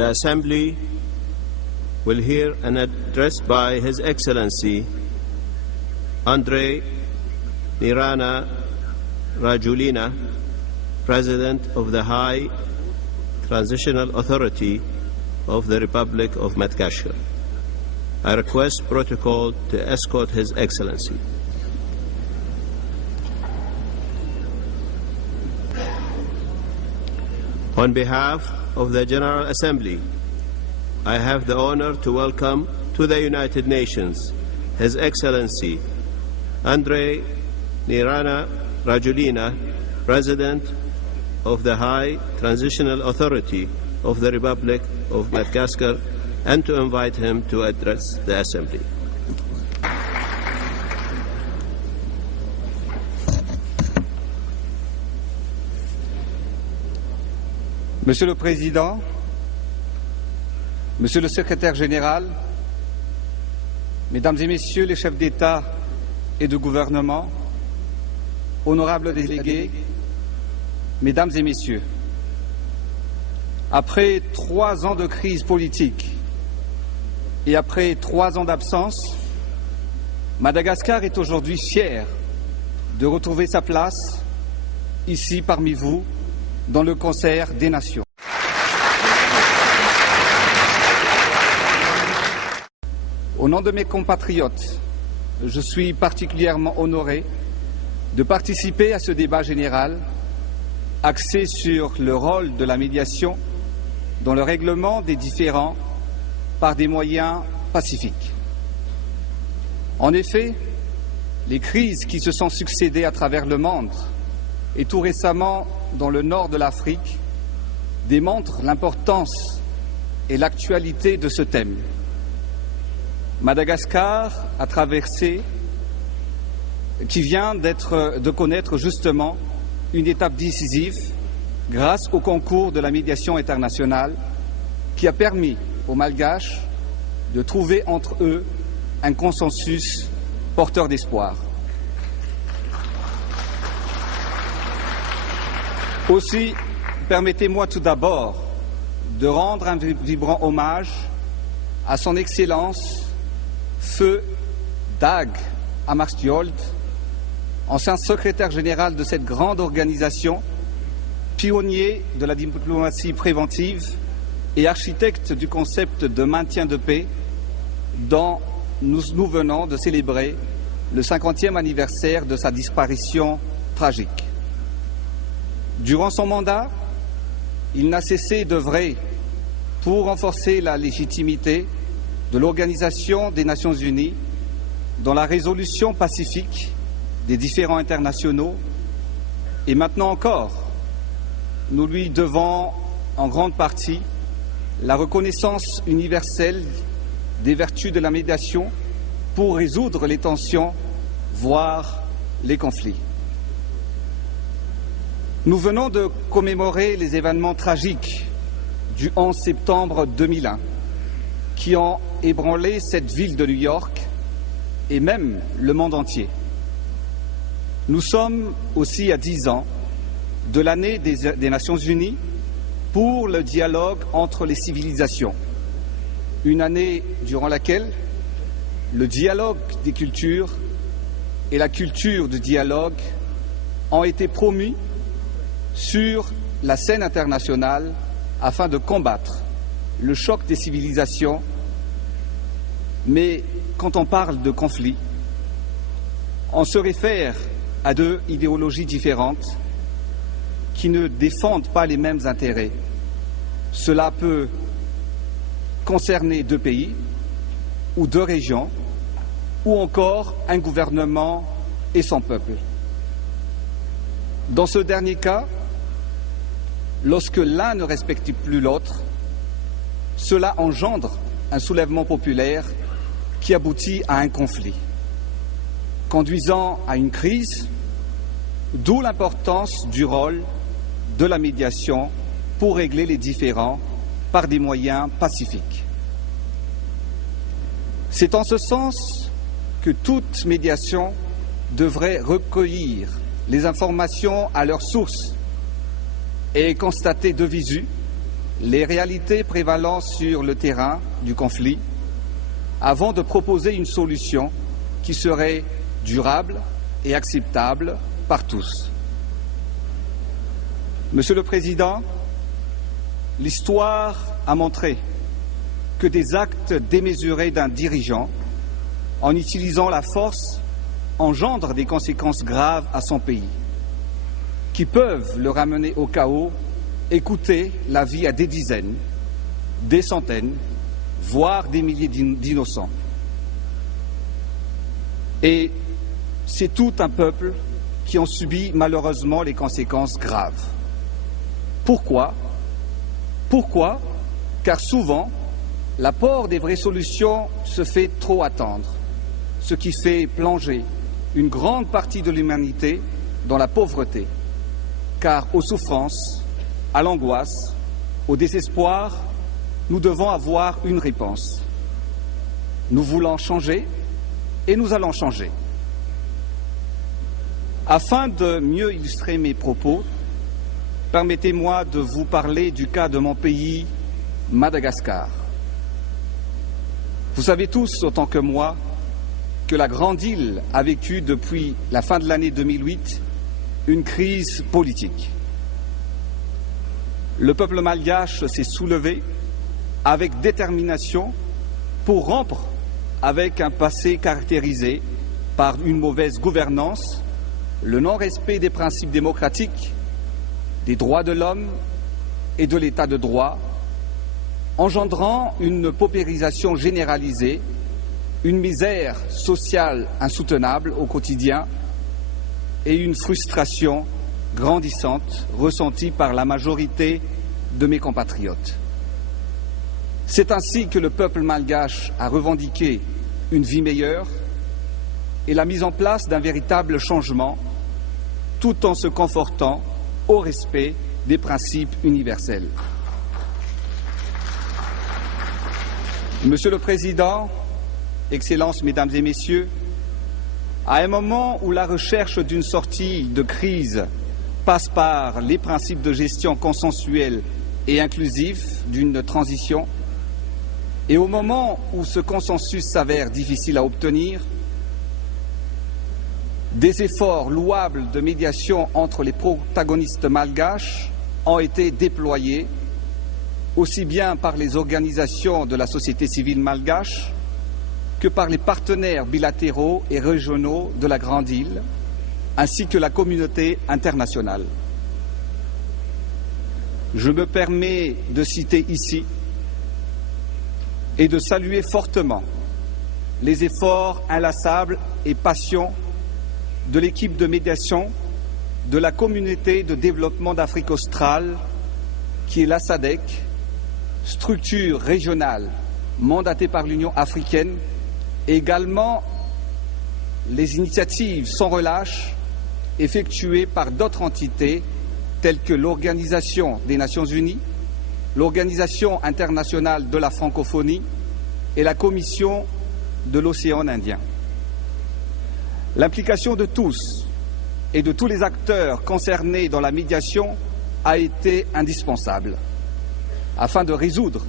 The Assembly will hear an address by His Excellency Andrei Nirana Rajulina, President of the High Transitional Authority of the Republic of Madagascar. I request protocol to escort His Excellency. On behalf of the General Assembly, I have the honor to welcome to the United Nations His Excellency Andrei Nirana Rajulina, President of the High Transitional Authority of the Republic of Madagascar, and to invite him to address the Assembly. Monsieur le Président, Monsieur le Secrétaire général, Mesdames et Messieurs les chefs d'État et de gouvernement, honorables délégués, Mesdames et Messieurs, après 3 ans de crise politique et après 3 ans d'absence, Madagascar est aujourd'hui fier de retrouver sa place ici parmi vous dans le concert des nations. Au nom de mes compatriotes, je suis particulièrement honoré de participer à ce débat général axé sur le rôle de la médiation dans le règlement des différends par des moyens pacifiques. En effet, les crises qui se sont succédées à travers le monde et tout récemment dans le nord de l'Afrique démontrent l'importance et l'actualité de ce thème. Madagascar a traversé, qui vient de connaître justement une étape décisive grâce au concours de la médiation internationale qui a permis aux Malgaches de trouver entre eux un consensus porteur d'espoir. Aussi, permettez-moi tout d'abord de rendre un vibrant hommage à son Excellence Feu Dag Hammarskjöld, ancien secrétaire général de cette grande organisation, pionnier de la diplomatie préventive et architecte du concept de maintien de paix dont nous venons de célébrer le 50e anniversaire de sa disparition tragique. Durant son mandat, il n'a cessé d'œuvrer pour renforcer la légitimité de l'Organisation des Nations Unies dans la résolution pacifique des différends internationaux et maintenant encore, nous lui devons en grande partie la reconnaissance universelle des vertus de la médiation pour résoudre les tensions, voire les conflits. Nous venons de commémorer les événements tragiques du 11 septembre 2001 qui ont ébranlé cette ville de New York et même le monde entier. Nous sommes aussi à 10 ans de l'année des Nations Unies pour le dialogue entre les civilisations. Une année durant laquelle le dialogue des cultures et la culture du dialogue ont été promus sur la scène internationale afin de combattre le choc des civilisations. Mais quand on parle de conflit, on se réfère à 2 idéologies différentes qui ne défendent pas les mêmes intérêts. Cela peut concerner 2 pays ou 2 régions ou encore un gouvernement et son peuple. Dans ce dernier cas, lorsque l'un ne respecte plus l'autre, cela engendre un soulèvement populaire qui aboutit à un conflit, conduisant à une crise, d'où l'importance du rôle de la médiation pour régler les différends par des moyens pacifiques. C'est en ce sens que toute médiation devrait recueillir les informations à leur source et constater de visu les réalités prévalant sur le terrain du conflit avant de proposer une solution qui serait durable et acceptable par tous. Monsieur le Président, l'histoire a montré que des actes démesurés d'un dirigeant, en utilisant la force, engendrent des conséquences graves à son pays, qui peuvent le ramener au chaos et coûter la vie à des dizaines, des centaines, voire des milliers d'innocents. Et c'est tout un peuple qui en subit malheureusement les conséquences graves. Pourquoi? Pourquoi? Car souvent, l'apport des vraies solutions se fait trop attendre, ce qui fait plonger une grande partie de l'humanité dans la pauvreté, car aux souffrances, à l'angoisse, au désespoir, nous devons avoir une réponse. Nous voulons changer et nous allons changer. Afin de mieux illustrer mes propos, permettez-moi de vous parler du cas de mon pays, Madagascar. Vous savez tous, autant que moi, que la grande île a vécu depuis la fin de l'année 2008 une crise politique. Le peuple malgache s'est soulevé avec détermination pour rompre avec un passé caractérisé par une mauvaise gouvernance, le non-respect des principes démocratiques, des droits de l'homme et de l'état de droit, engendrant une paupérisation généralisée, une misère sociale insoutenable au quotidien et une frustration grandissante ressentie par la majorité de mes compatriotes. C'est ainsi que le peuple malgache a revendiqué une vie meilleure et la mise en place d'un véritable changement, tout en se confortant au respect des principes universels. Monsieur le Président, Excellences, Mesdames et Messieurs, à un moment où la recherche d'une sortie de crise passe par les principes de gestion consensuelle et inclusif d'une transition, et au moment où ce consensus s'avère difficile à obtenir, des efforts louables de médiation entre les protagonistes malgaches ont été déployés, aussi bien par les organisations de la société civile malgache que par les partenaires bilatéraux et régionaux de la Grande Île, ainsi que la communauté internationale. Je me permets de citer ici et de saluer fortement les efforts inlassables et patients de l'équipe de médiation de la communauté de développement d'Afrique australe, qui est la SADC, structure régionale mandatée par l'Union africaine, et également les initiatives sans relâche effectuées par d'autres entités telles que l'Organisation des Nations Unies, l'Organisation internationale de la francophonie et la Commission de l'océan Indien. L'implication de tous et de tous les acteurs concernés dans la médiation a été indispensable afin de résoudre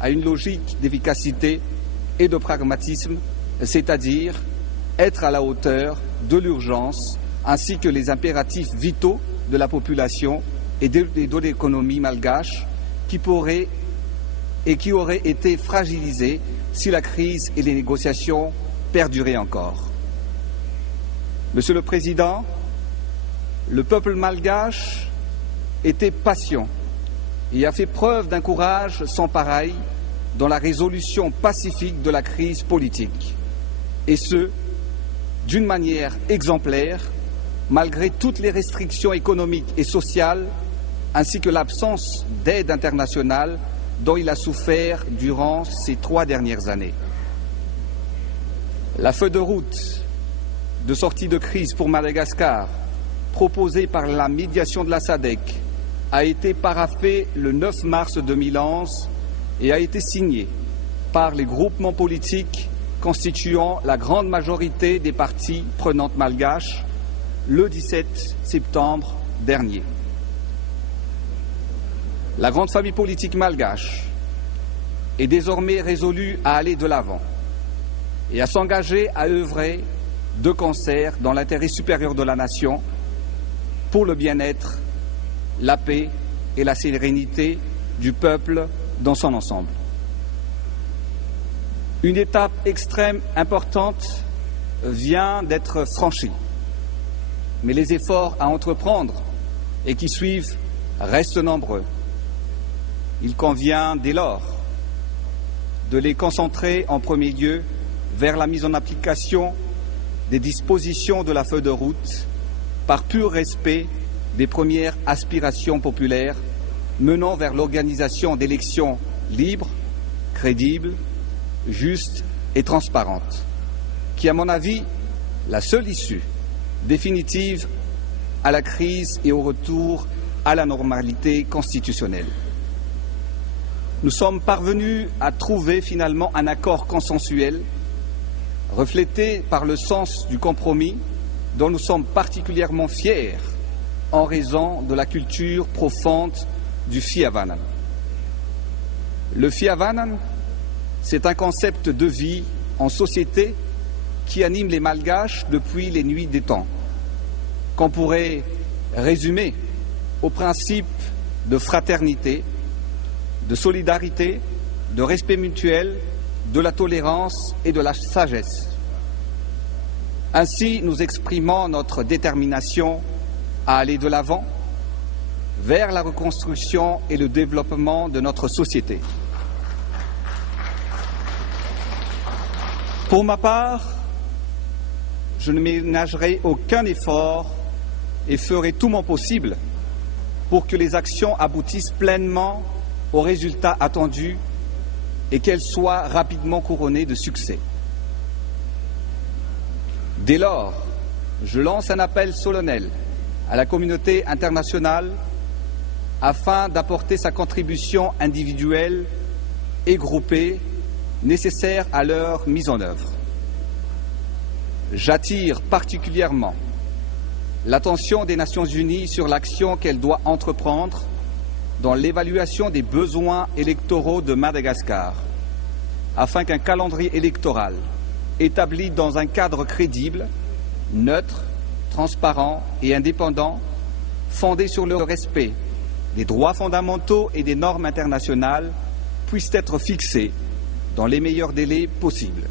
à une logique d'efficacité et de pragmatisme, c'est-à-dire être à la hauteur de l'urgence ainsi que les impératifs vitaux de la population et de l'économie malgache qui auraient été fragilisés si la crise et les négociations perduraient encore. Monsieur le Président, le peuple malgache était patient et a fait preuve d'un courage sans pareil dans la résolution pacifique de la crise politique, et ce, d'une manière exemplaire, malgré toutes les restrictions économiques et sociales, ainsi que l'absence d'aide internationale dont il a souffert durant ces 3 dernières années. La feuille de route de sortie de crise pour Madagascar, proposée par la médiation de la SADC, a été paraphée le 9 mars 2011 et a été signée par les groupements politiques constituant la grande majorité des parties prenantes malgaches le 17 septembre dernier. la grande famille politique malgache est désormais résolue à aller de l'avant et à s'engager à œuvrer de concert dans l'intérêt supérieur de la nation pour le bien-être, la paix et la sérénité du peuple dans son ensemble. Une étape extrême importante vient d'être franchie, mais les efforts à entreprendre et qui suivent restent nombreux. Il convient dès lors de les concentrer en premier lieu vers la mise en application des dispositions de la feuille de route par pur respect des premières aspirations populaires menant vers l'organisation d'élections libres, crédibles, justes et transparentes, qui, à mon avis, la seule issue définitive à la crise et au retour à la normalité constitutionnelle. Nous sommes parvenus à trouver finalement un accord consensuel reflété par le sens du compromis dont nous sommes particulièrement fiers en raison de la culture profonde du Fiavanan. Le Fiavanan, c'est un concept de vie en société qui anime les Malgaches depuis les nuits des temps, qu'on pourrait résumer au principe de fraternité, de solidarité, de respect mutuel, de la tolérance et de la sagesse. Ainsi, nous exprimons notre détermination à aller de l'avant vers la reconstruction et le développement de notre société. Pour ma part, je ne ménagerai aucun effort et ferai tout mon possible pour que les actions aboutissent pleinement aux résultats attendus et qu'elles soient rapidement couronnées de succès. Dès lors, je lance un appel solennel à la communauté internationale afin d'apporter sa contribution individuelle et groupée nécessaire à leur mise en œuvre. J'attire particulièrement l'attention des Nations Unies sur l'action qu'elle doit entreprendre dans l'évaluation des besoins électoraux de Madagascar, afin qu'un calendrier électoral établi dans un cadre crédible, neutre, transparent et indépendant, fondé sur le respect des droits fondamentaux et des normes internationales, puisse être fixé dans les meilleurs délais possibles.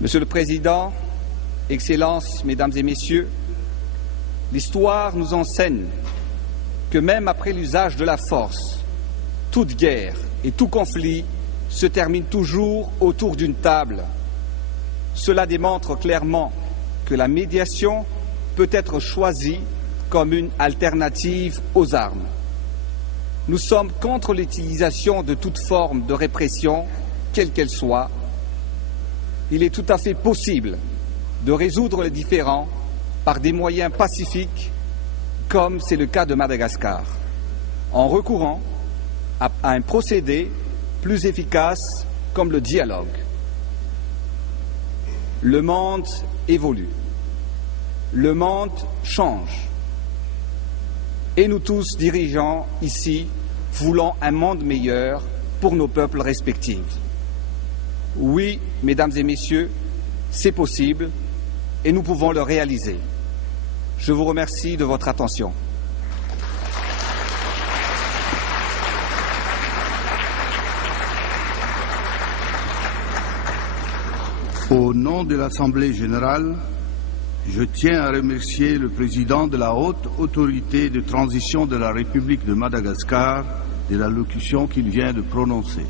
Monsieur le Président, Excellences, Mesdames et Messieurs, l'histoire nous enseigne que même après l'usage de la force, toute guerre et tout conflit se termine toujours autour d'une table. Cela démontre clairement que la médiation peut être choisie comme une alternative aux armes. Nous sommes contre l'utilisation de toute forme de répression, quelle qu'elle soit. Il est tout à fait possible de résoudre les différends par des moyens pacifiques, comme c'est le cas de Madagascar, en recourant à un procédé plus efficace comme le dialogue. Le monde évolue, le monde change, et nous tous, dirigeants ici, voulons un monde meilleur pour nos peuples respectifs. Oui, Mesdames et Messieurs, c'est possible et nous pouvons le réaliser. Je vous remercie de votre attention. Au nom de l'Assemblée générale, je tiens à remercier le président de la haute autorité de transition de la République de Madagascar de l'allocution qu'il vient de prononcer.